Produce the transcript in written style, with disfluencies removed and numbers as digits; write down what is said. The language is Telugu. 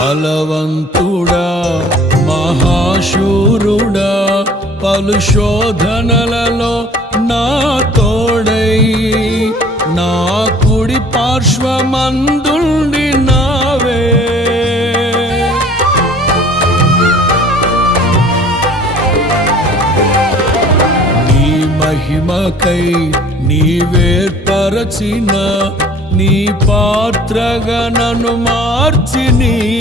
బలవంతుడా మహాశూరుడా పలు శోధనలలో నా తోడై నా కుడి పార్శ్వమందుండి నావే. నీ మహిమకై నీవేర్పరచిన నీ పాత్రగా నన్ను మార్చి నీవే.